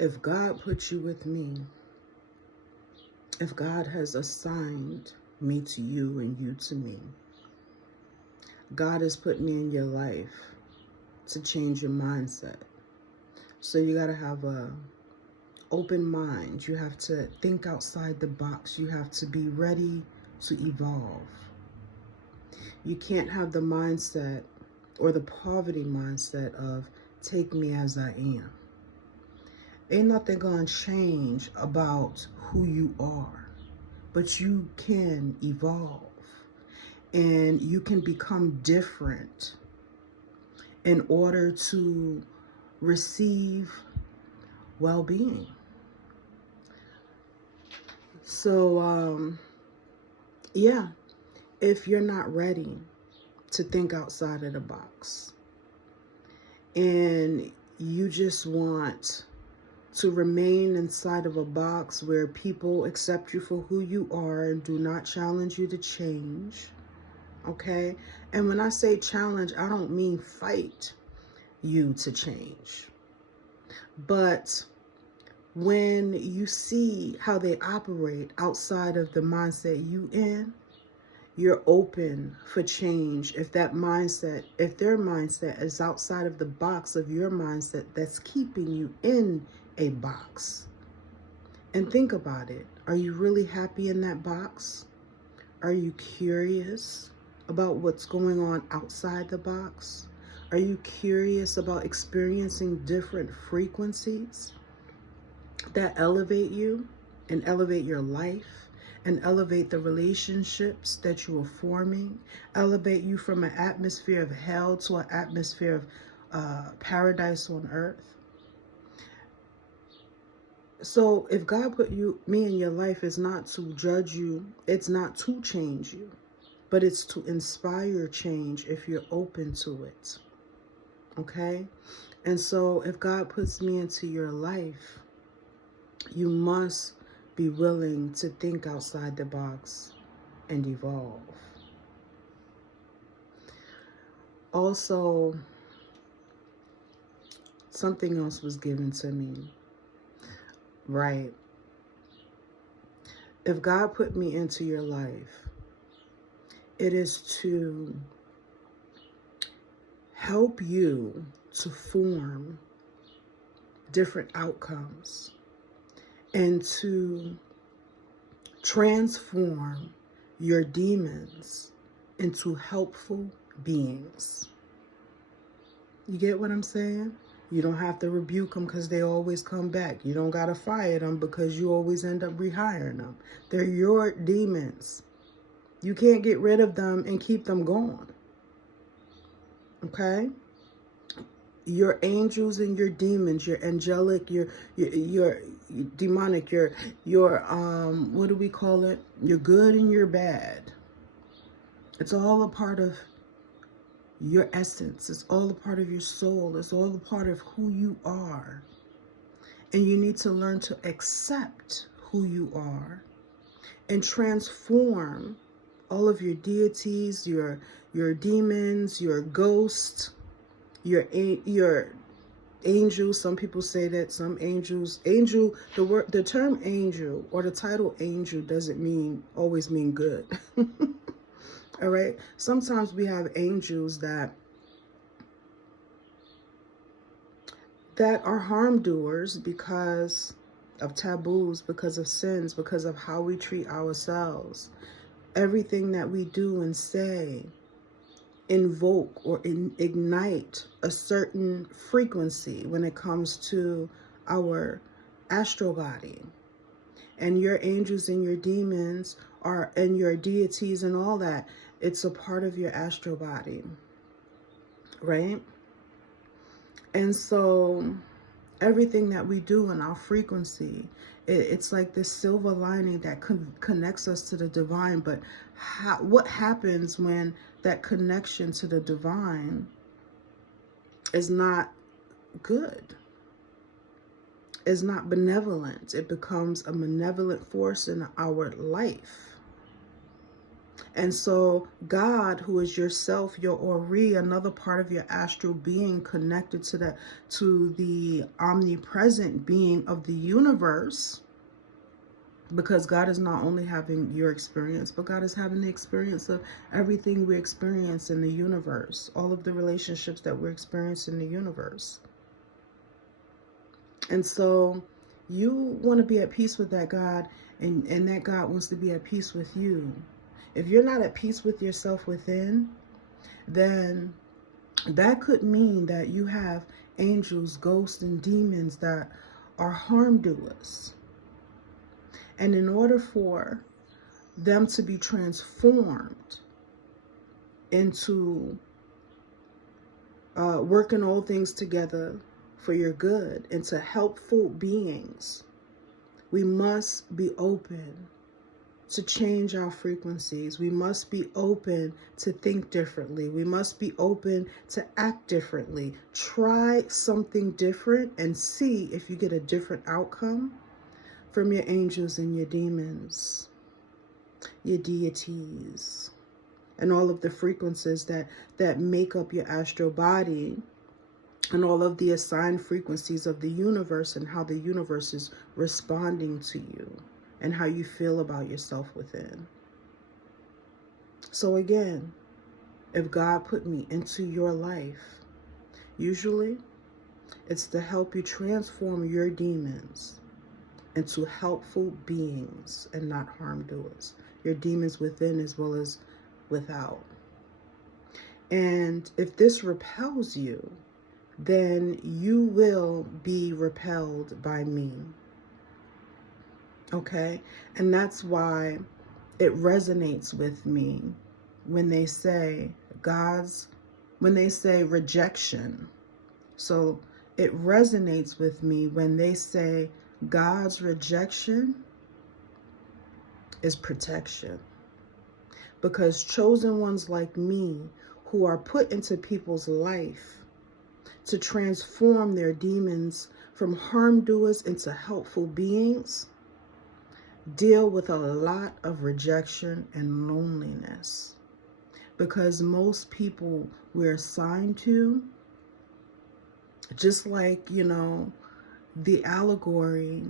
If God put you with me, if God has assigned me to you and you to me, God has put me in your life to change your mindset. So you got to have a open mind. You have to think outside the box. You have to be ready to evolve. You can't have the mindset or the poverty mindset of take me as I am. Ain't nothing gonna change about who you are, but you can evolve and you can become different in order to receive well-being. So, yeah, if you're not ready to think outside of the box and you just want to remain inside of a box where people accept you for who you are and do not challenge you to change, okay? And when I say challenge, I don't mean fight you to change. But when you see how they operate outside of the mindset you in, you're open for change. If their mindset is outside of the box of your mindset that's keeping you in a box. And think about it. Are you really happy in that box? Are you curious about what's going on outside the box? Are you curious about experiencing different frequencies that elevate you and elevate your life and elevate the relationships that you are forming, elevate you from an atmosphere of hell to an atmosphere of paradise on earth? So if God put me in your life, it's not to judge you, it's not to change you, but it's to inspire change if you're open to it. Okay? And so if God puts me into your life, you must be willing to think outside the box and evolve. Also, something else was given to me. Right. If God put me into your life, it is to help you to form different outcomes and to transform your demons into helpful beings. You get what I'm saying? You don't have to rebuke them because they always come back. You don't got to fire them because you always end up rehiring them. They're your demons. You can't get rid of them and keep them going. Okay? Your angels and your demons, your angelic, your demonic, your what do we call it? Your good and your bad. It's all a part of your essence. It's all a part of your soul. It's all a part of who you are. And you need to learn to accept who you are and transform all of your deities, your demons, your ghosts, your angels. Some people say that some angels, the term angel or the title angel doesn't always mean good. All right. Sometimes we have angels that are harm doers because of taboos, because of sins, because of how we treat ourselves. Everything that we do and say invoke or ignite a certain frequency when it comes to our astral body. And your angels and your demons and your deities and all that, it's a part of your astral body, right? And so everything that we do in our frequency, it's like this silver lining that connects us to the divine. But what happens when that connection to the divine is not good? Is not benevolent. It becomes a malevolent force in our life. And so God, who is yourself, your Ori, another part of your astral being connected to the omnipresent being of the universe, because God is not only having your experience, but God is having the experience of everything we experience in the universe, all of the relationships that we're experiencing in the universe. And so you want to be at peace with that God, and that God wants to be at peace with you. If you're not at peace with yourself within, then that could mean that you have angels, ghosts, and demons that are harm doers. And in order for them to be transformed into working all things together for your good, into helpful beings, we must be open to change our frequencies. We must be open to think differently. We must be open to act differently. Try something different and see if you get a different outcome from your angels and your demons, your deities, and all of the frequencies that make up your astral body, and all of the assigned frequencies of the universe, and how the universe is responding to you, and how you feel about yourself within. So again, if God put me into your life, usually it's to help you transform your demons into helpful beings and not harm doers. Your demons within as well as without. And if this repels you, then you will be repelled by me. Okay? And that's why it resonates with me when they say rejection. So it resonates with me when they say God's rejection is protection. Because chosen ones like me, who are put into people's life to transform their demons from harm doers into helpful beings, deal with a lot of rejection and loneliness. Because most people we're assigned to, just like, the allegory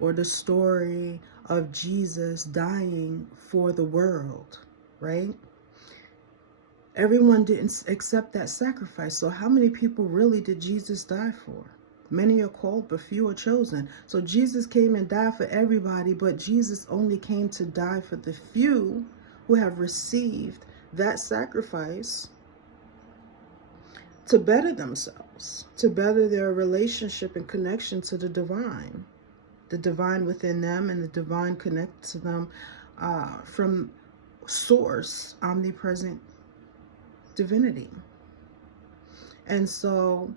or the story of Jesus dying for the world, right? Everyone didn't accept that sacrifice. So how many people really did Jesus die for? Many are called, but few are chosen. So Jesus came and died for everybody, but Jesus only came to die for the few who have received that sacrifice to better themselves, to better their relationship and connection to the divine within them, and the divine connect to them from source, omnipresent divinity. And so,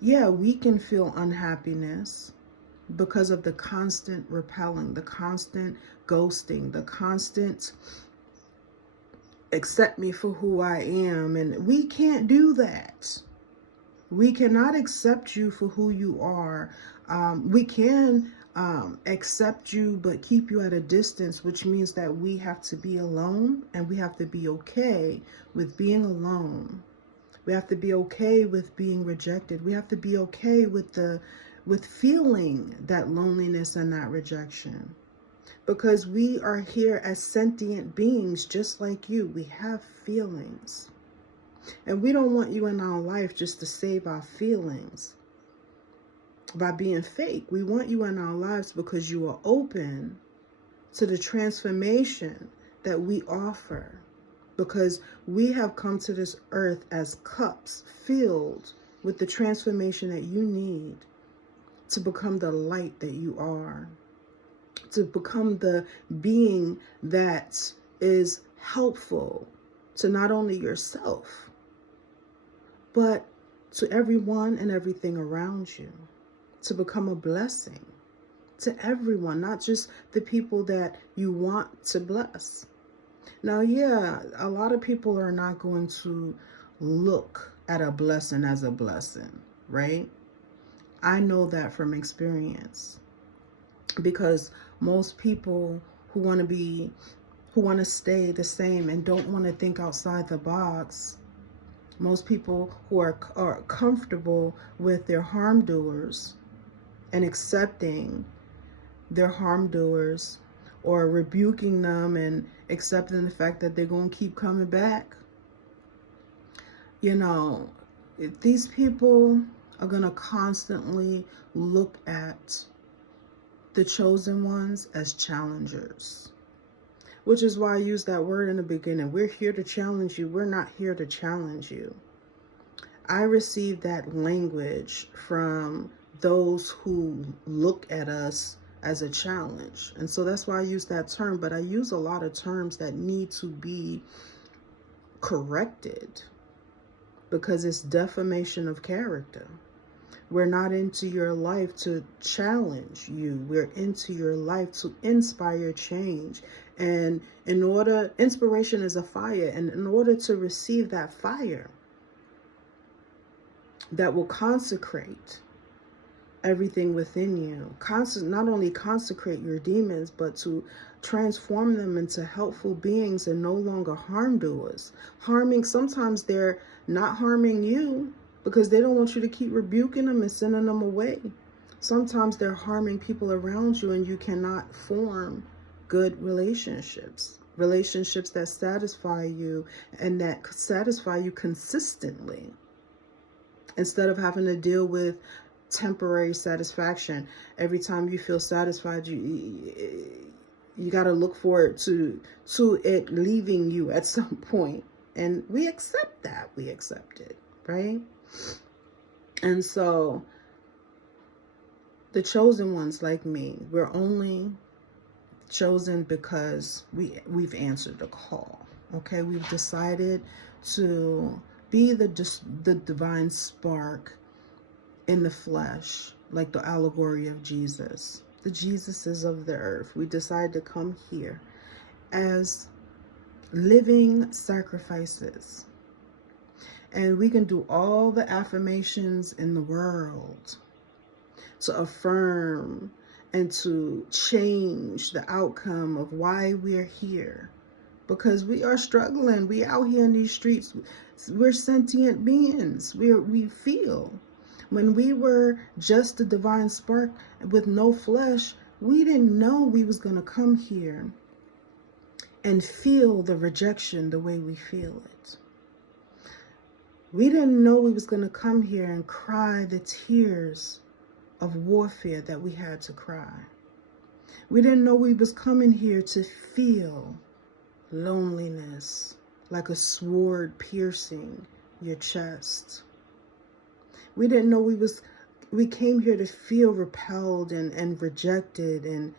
yeah, we can feel unhappiness because of the constant repelling, the constant ghosting, the constant accept me for who I am. And we can't do that. We cannot accept you for who you are. We can accept you, but keep you at a distance, which means that we have to be alone, and we have to be okay with being alone. We have to be okay with being rejected. We have to be okay with feeling that loneliness and that rejection. Because we are here as sentient beings just like you. We have feelings. And we don't want you in our life just to save our feelings by being fake. We want you in our lives because you are open to the transformation that we offer. Because we have come to this earth as cups filled with the transformation that you need to become the light that you are, to become the being that is helpful to not only yourself, but to everyone and everything around you, to become a blessing to everyone, not just the people that you want to bless. Now, yeah, a lot of people are not going to look at a blessing as a blessing, right? I know that from experience, because most people who want to be who want to stay the same and don't want to think outside the box. Most people who are comfortable with their harm doers and accepting their harm doers, or rebuking them and accepting the fact that they're going to keep coming back. You know, these people are going to constantly look at the chosen ones as challengers, which is why I used that word in the beginning. We're here to challenge you. We're not here to challenge you. I received that language from those who look at us as a challenge. And so that's why I use that term. But I use a lot of terms that need to be corrected because it's defamation of character. We're not into your life to challenge you. We're into your life to inspire change. And inspiration is a fire. And in order to receive that fire that will consecrate everything within you, not only consecrate your demons, but to transform them into helpful beings and no longer harm doers. Sometimes they're not harming you because they don't want you to keep rebuking them and sending them away. Sometimes they're harming people around you, and you cannot form good relationships that satisfy you and that satisfy you consistently, instead of having to deal with temporary satisfaction. Every time you feel satisfied, you got to look forward to it leaving you at some point. And we accept that. We accept it, right? And so the chosen ones like me, we're only chosen because we've answered the call. Okay, we've decided to be the divine spark in the flesh, like the allegory of Jesus, the Jesuses of the earth. We decide to come here as living sacrifices. And we can do all the affirmations in the world to affirm and to change the outcome of why we're here. Because we are struggling. We out here in these streets. We're sentient beings. We feel. When we were just a divine spark with no flesh, we didn't know we was going to come here and feel the rejection the way we feel it. We didn't know we was going to come here and cry the tears of warfare that we had to cry. We didn't know we was coming here to feel loneliness, like a sword piercing your chest. We didn't know we came here to feel repelled and rejected, and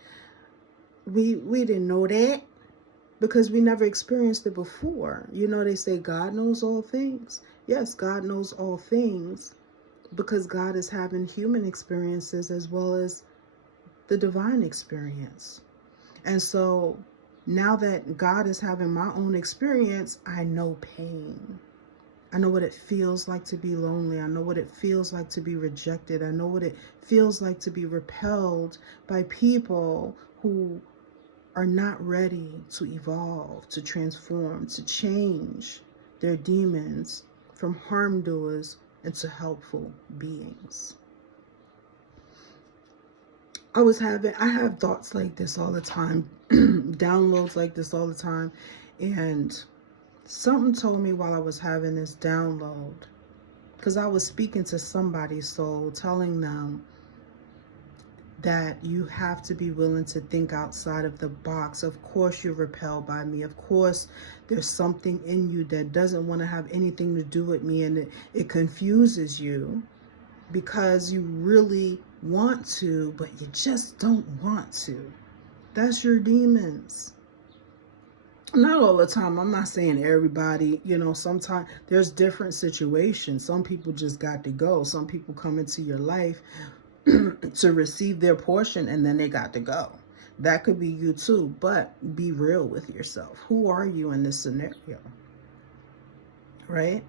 we didn't know that because we never experienced it before. You know, they say God knows all things. Yes, God knows all things because God is having human experiences as well as the divine experience. And so now that God is having my own experience, I know pain. I know what it feels like to be lonely. I know what it feels like to be rejected. I know what it feels like to be repelled by people who are not ready to evolve, to transform, to change their demons from harm doers into helpful beings. I have thoughts like this all the time, downloads like this all the time. And something told me while I was having this download, because I was speaking to somebody's soul, telling them that you have to be willing to think outside of the box. Of course you're repelled by me. Of course there's something in you that doesn't want to have anything to do with me, and it confuses you because you really want to, but you just don't want to. That's your demons. Not all the time. I'm not saying everybody, sometimes there's different situations. Some people just got to go. Some people come into your life to receive their portion and then they got to go. That could be you too, but be real with yourself. Who are you in this scenario? Right?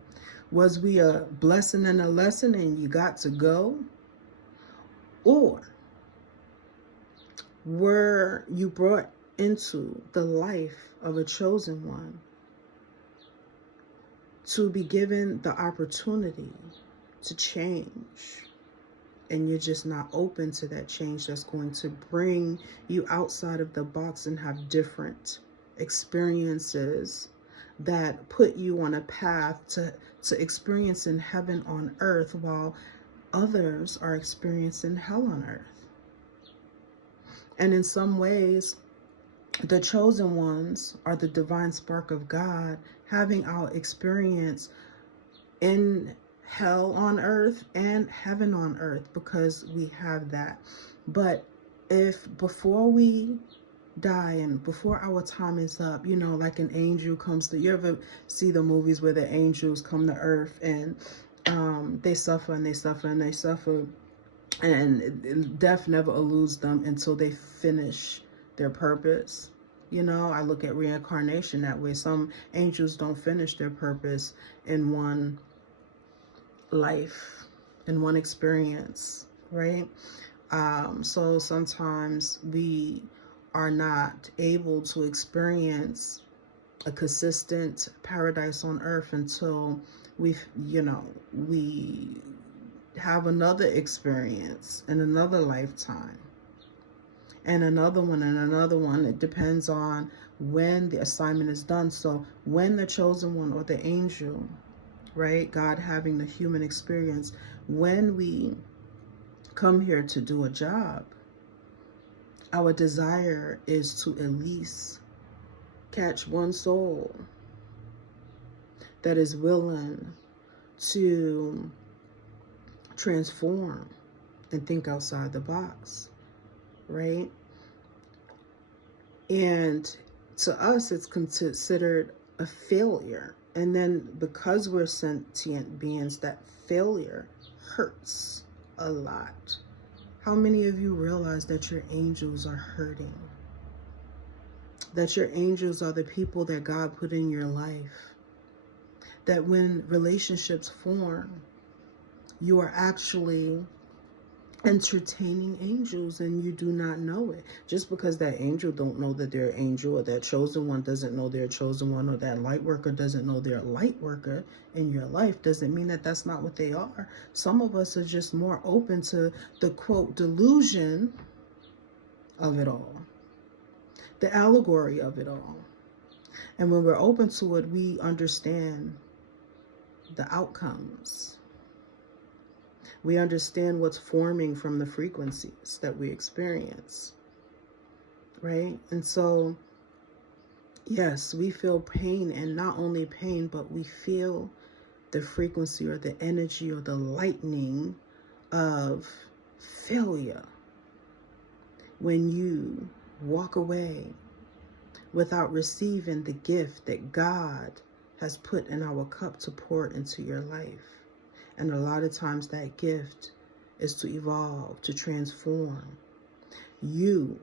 Was we a blessing and a lesson and you got to go? Or were you brought into the life of a chosen one, to be given the opportunity to change, and you're just not open to that change that's going to bring you outside of the box and have different experiences that put you on a path to experiencing heaven on earth, while others are experiencing hell on earth. And in some ways, the chosen ones are the divine spark of God, having our experience in hell on earth and heaven on earth, because we have that. But if before we die and before our time is up, you know, like an angel comes to, you ever see the movies where the angels come to earth and they suffer and they suffer and they suffer, and death never eludes them until they finish their purpose. You know, I look at reincarnation that way. Some angels don't finish their purpose in one life, in one experience, right? So sometimes we are not able to experience a consistent paradise on earth until we have another experience in another lifetime, and another one and another one. It depends on when the assignment is done. So when the chosen one or the angel, right, God having the human experience, when we come here to do a job, our desire is to at least catch one soul that is willing to transform and think outside the box, right? And to us, it's considered a failure. And then because we're sentient beings, that failure hurts a lot. How many of you realize that your angels are hurting? That your angels are the people that God put in your life. That when relationships form, you are actually entertaining angels and you do not know it. Just because that angel don't know that they're an angel, or that chosen one doesn't know they're a chosen one, or that light worker doesn't know they're a light worker in your life, doesn't mean that that's not what they are. Some of us are just more open to the quote delusion of it all, the allegory of it all. And when we're open to it, we understand the outcomes. We understand what's forming from the frequencies that we experience, right? And so, yes, we feel pain, and not only pain, but we feel the frequency or the energy or the lightning of failure when you walk away without receiving the gift that God has put in our cup to pour into your life. And a lot of times that gift is to evolve, to transform. You,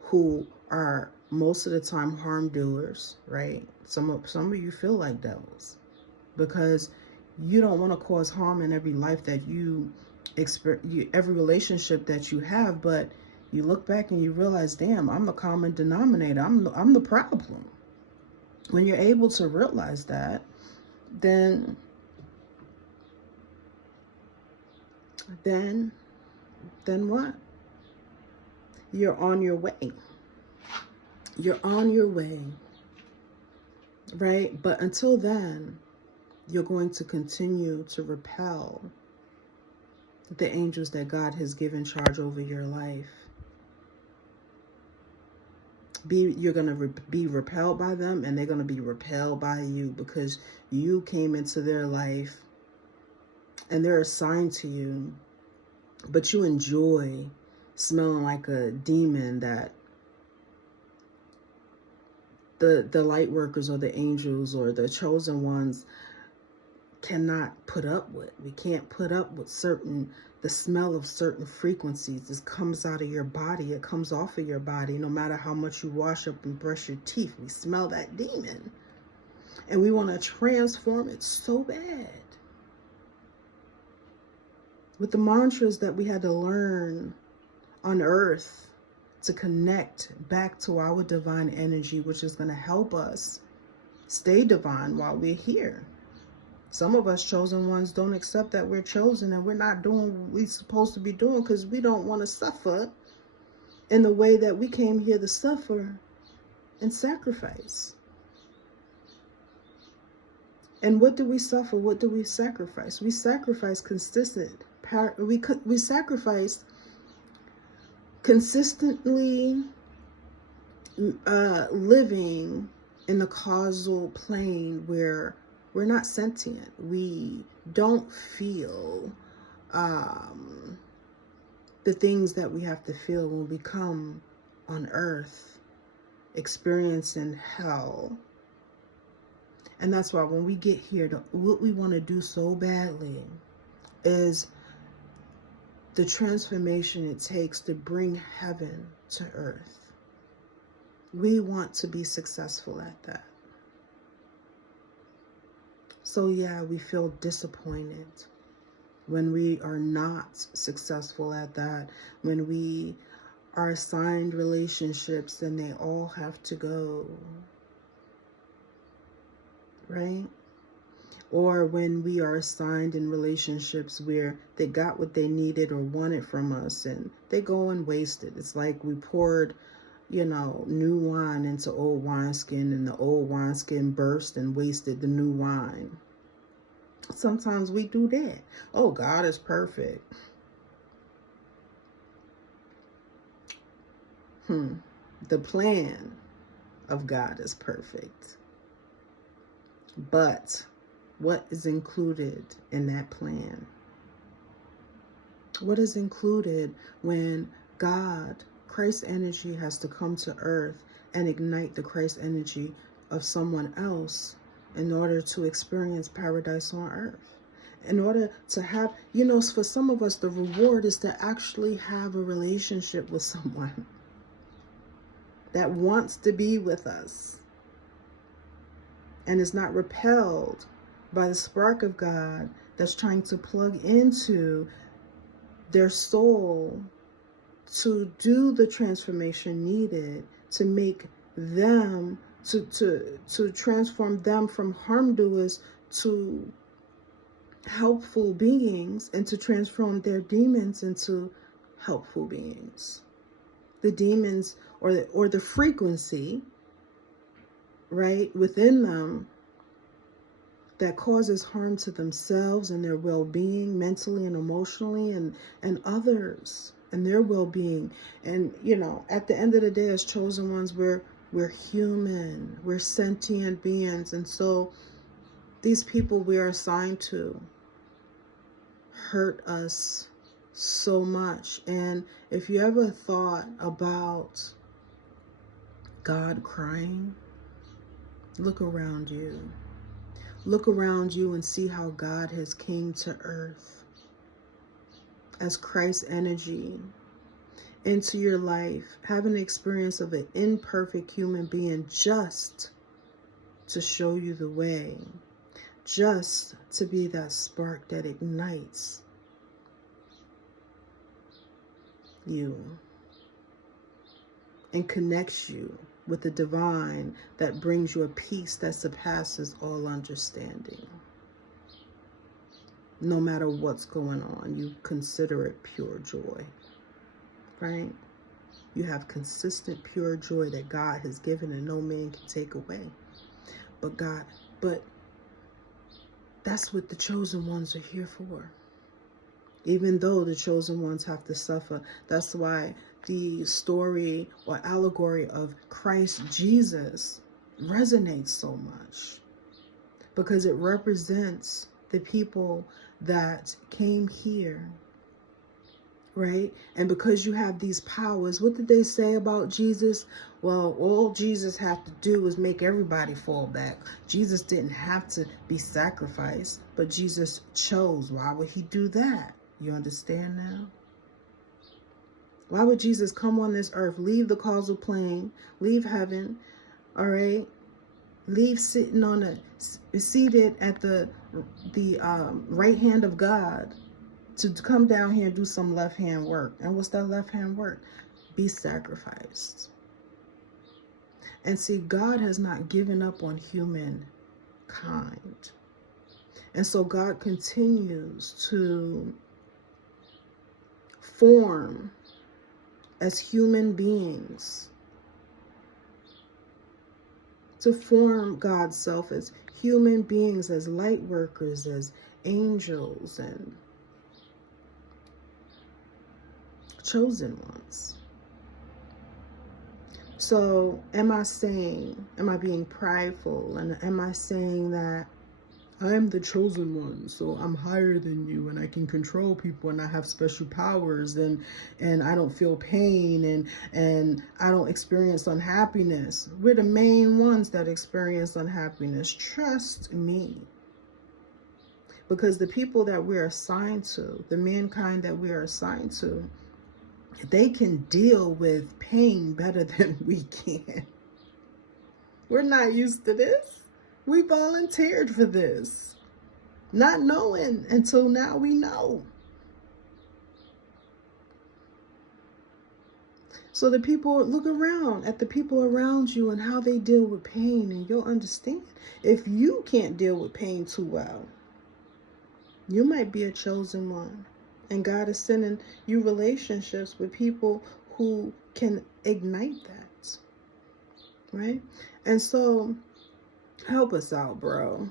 who are most of the time harm doers, right? Some of you feel like devils because you don't want to cause harm in every life that you experience, every relationship that you have, but you look back and you realize, damn, I'm the common denominator. I'm the problem. When you're able to realize that, then what? You're on your way. You're on your way, right? But until then, you're going to continue to repel the angels that God has given charge over your life. You're going to be repelled by them, and they're going to be repelled by you, because you came into their life and they're assigned to you, but you enjoy smelling like a demon that the light workers or the angels or the chosen ones cannot put up with. We can't put up with the smell of certain frequencies. This comes out of your body. It comes off of your body. No matter how much you wash up and brush your teeth, we smell that demon. And we want to transform it so bad. With the mantras that we had to learn on earth to connect back to our divine energy, which is going to help us stay divine while we're here. Some of us chosen ones don't accept that we're chosen and we're not doing what we're supposed to be doing because we don't want to suffer in the way that we came here to suffer and sacrifice. And what do we suffer? What do we sacrifice? We sacrifice we sacrifice consistently living in the causal plane where we're not sentient. We don't feel the things that we have to feel when we come on earth, experiencing hell. And that's why when we get here, what we want to do so badly is the transformation it takes to bring heaven to earth. We want to be successful at that. So yeah, we feel disappointed when we are not successful at that, when we are assigned relationships and they all have to go, right? Or when we are assigned in relationships where they got what they needed or wanted from us and they go and waste it. It's like we poured, new wine into old wineskin and the old wineskin burst and wasted the new wine. Sometimes we do that. Oh, God is perfect. The plan of God is perfect. But what is included in that plan? What is included when God, Christ energy, has to come to earth and ignite the Christ energy of someone else in order to experience paradise on earth? In order to have, for some of us, the reward is to actually have a relationship with someone that wants to be with us and is not repelled by the spark of God that's trying to plug into their soul to do the transformation needed to make them, to transform them from harm doers to helpful beings, and to transform their demons into helpful beings. The demons or the frequency, right, within them that causes harm to themselves and their well-being mentally and emotionally, and others and their well-being. And at the end of the day, as chosen ones, we're human, we're sentient beings, and so these people we are assigned to hurt us so much. And if you ever thought about God crying, look around you. Look around you and see how God has came to earth as Christ energy into your life, having the experience of an imperfect human being just to show you the way, just to be that spark that ignites you and connects you with the divine that brings you a peace that surpasses all understanding. No matter what's going on, you consider it pure joy, right? You have consistent pure joy that God has given and no man can take away. But that's what the chosen ones are here for. Even though the chosen ones have to suffer, that's why the story or allegory of Christ Jesus resonates so much, because it represents the people that came here, right? And because you have these powers, what did they say about Jesus? Well, all Jesus had to do was make everybody fall back. Jesus didn't have to be sacrificed, but Jesus chose. Why would he do that? You understand now? Why would Jesus come on this earth, leave the causal plane, leave heaven, all right? Leave seated at the right hand of God to come down here and do some left hand work. And what's that left hand work? be sacrificed. And see, God has not given up on humankind. And so God continues to form as human beings, to form God's self as human beings, as light workers, as angels and chosen ones. So am I being prideful, and am I saying that I'm the chosen one, so I'm higher than you and I can control people and I have special powers and I don't feel pain and I don't experience unhappiness? We're the main ones that experience unhappiness. Trust me. Because the people that we're assigned to, the mankind that we are assigned to, they can deal with pain better than we can. We're not used to this. We volunteered for this, not knowing until now we know. So the people, look around at the people around you and how they deal with pain, and you'll understand. If you can't deal with pain too well, you might be a chosen one. And God is sending you relationships with people who can ignite that, right? And so help us out, bro.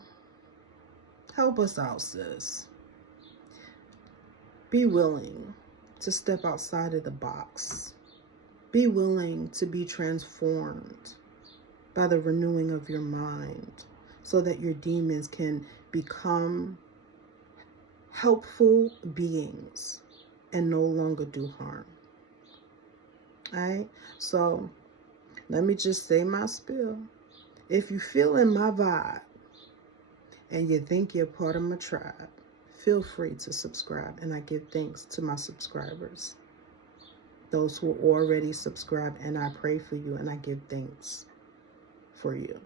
Help us out, sis. Be willing to step outside of the box. Be willing to be transformed by the renewing of your mind so that your demons can become helpful beings and no longer do harm. All right? So let me just say my spiel. If you feel in my vibe and you think you're part of my tribe, feel free to subscribe. And I give thanks to my subscribers, those who are already subscribed, and I pray for you and I give thanks for you.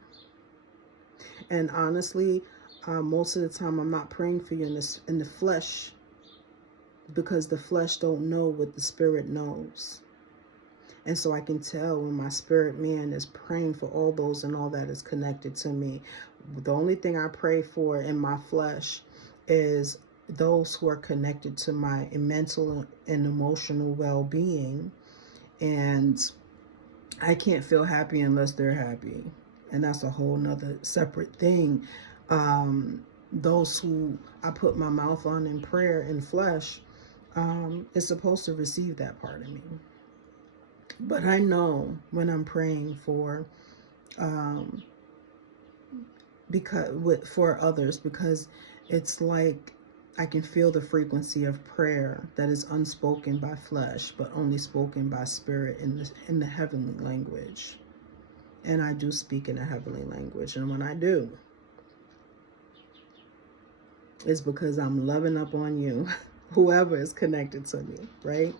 And honestly, most of the time I'm not praying for you in the flesh, because the flesh don't know what the spirit knows. And so I can tell when my spirit man is praying for all those and all that is connected to me. The only thing I pray for in my flesh is those who are connected to my mental and emotional well-being. And I can't feel happy unless they're happy. And that's a whole nother separate thing. Those who I put my mouth on in prayer in flesh is supposed to receive that part of me. But I know when I'm praying for for others, because it's like I can feel the frequency of prayer that is unspoken by flesh, but only spoken by spirit in the heavenly language. And I do speak in a heavenly language, and when I do, it's because I'm loving up on you, whoever is connected to me, right?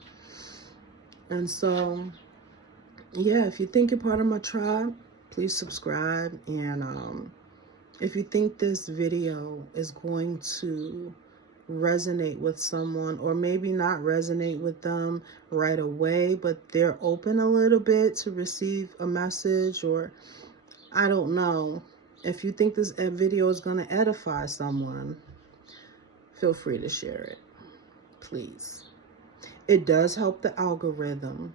And so, yeah, if you think you're part of my tribe, please subscribe. And if you think this video is going to resonate with someone, or maybe not resonate with them right away, but they're open a little bit to receive a message, or I don't know, if you think this video is going to edify someone, feel free to share it, please. It does help the algorithm.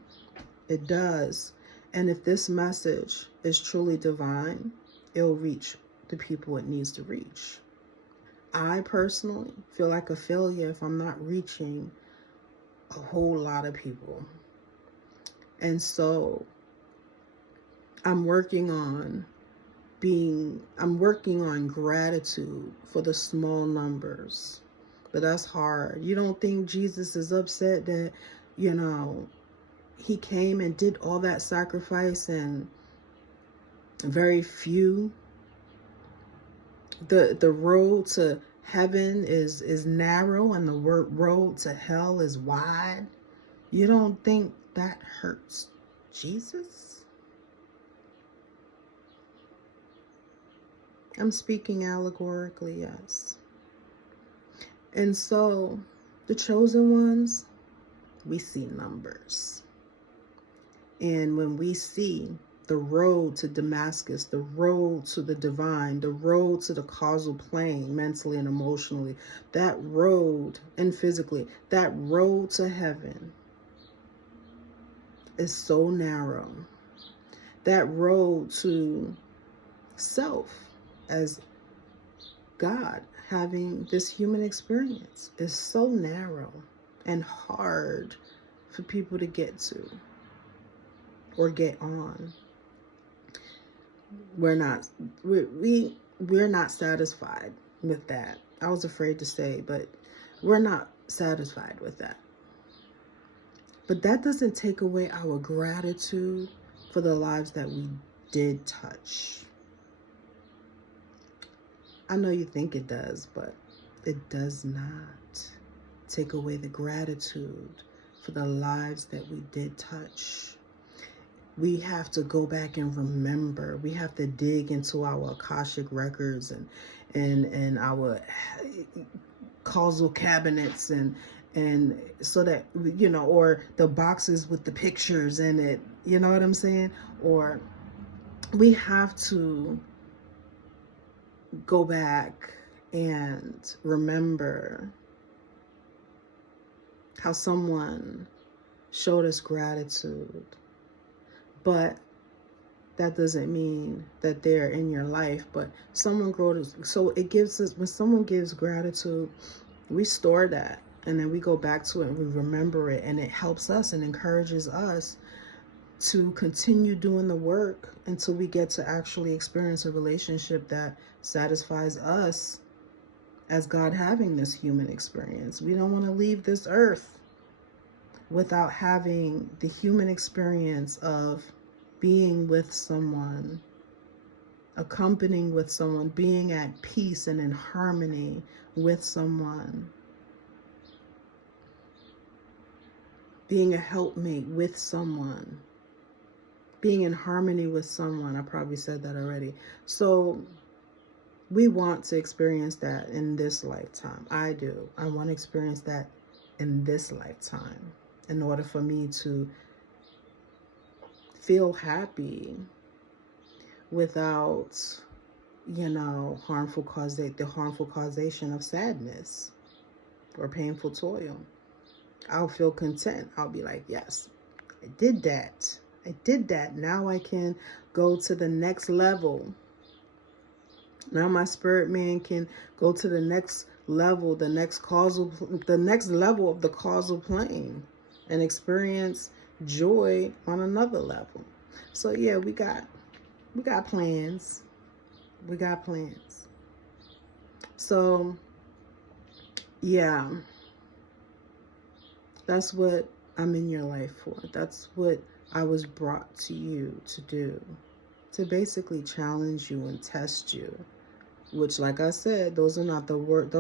It does. And if this message is truly divine, it'll reach the people it needs to reach. I personally feel like a failure if I'm not reaching a whole lot of people. And so I'm working on gratitude for the small numbers. But that's hard. You don't think Jesus is upset that, he came and did all that sacrifice and very few? The road to heaven is narrow and the road to hell is wide. You don't think that hurts Jesus? I'm speaking allegorically, yes. And so the chosen ones, we see numbers. And when we see the road to Damascus, the road to the divine, the road to the causal plane, mentally and emotionally, that road, and physically, that road to heaven is so narrow. That road to self as God, having this human experience, is so narrow and hard for people to get to or get on. We're not satisfied with that. I was afraid to say, but we're not satisfied with that. But that doesn't take away our gratitude for the lives that we did touch. I know you think it does, but it does not take away the gratitude for the lives that we did touch. We have to go back and remember. We have to dig into our Akashic records and our causal cabinets and so that, you know, or the boxes with the pictures in it, you know what I'm saying? Or we have to go back and remember how someone showed us gratitude. But that doesn't mean that they're in your life, but someone grows. So it gives us, when someone gives gratitude, we store that and then we go back to it and we remember it, and it helps us and encourages us to continue doing the work until we get to actually experience a relationship that satisfies us as God having this human experience. We don't want to leave this earth without having the human experience of being with someone, accompanying with someone, being at peace and in harmony with someone, being a helpmate with someone, being in harmony with someone. I probably said that already. So we want to experience that in this lifetime. I do. I want to experience that in this lifetime in order for me to feel happy without, you know, the harmful causation of sadness or painful toil. I'll feel content. I'll be like, yes, I did that. I did that. Now I can go to the next level. Now my spirit man can go to the next level, the next level of the causal plane and experience joy on another level. So yeah, we got plans. We got plans. So yeah, that's what I'm in your life for. That's what I was brought to you to do, to basically challenge you and test you. Which, like I said, those are not the word.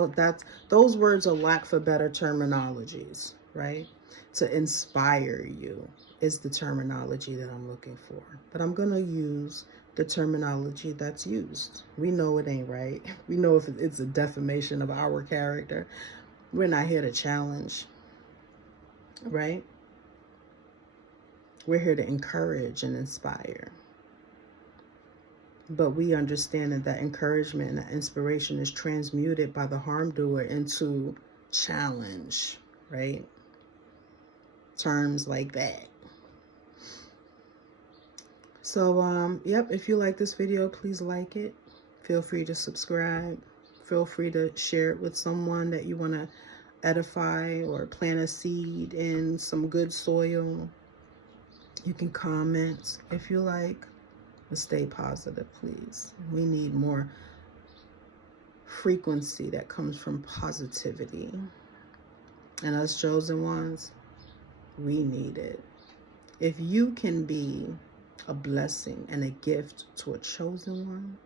Those words are lack for better terminologies, right? To inspire you is the terminology that I'm looking for. But I'm gonna use the terminology that's used. We know it ain't right. We know if it's a defamation of our character. We're not here to challenge, right? We're here to encourage and inspire. But we understand that encouragement and that inspiration is transmuted by the harm doer into challenge, right? Terms like that. So, yep, if you like this video, please like it. Feel free to subscribe. Feel free to share it with someone that you want to edify or plant a seed in some good soil. You can comment if you like. But stay positive, please. We need more frequency that comes from positivity. And us chosen ones, we need it. If you can be a blessing and a gift to a chosen one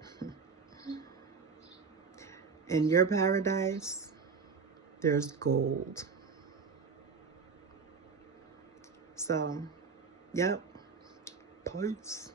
in your paradise, there's gold. So, yep. Peace.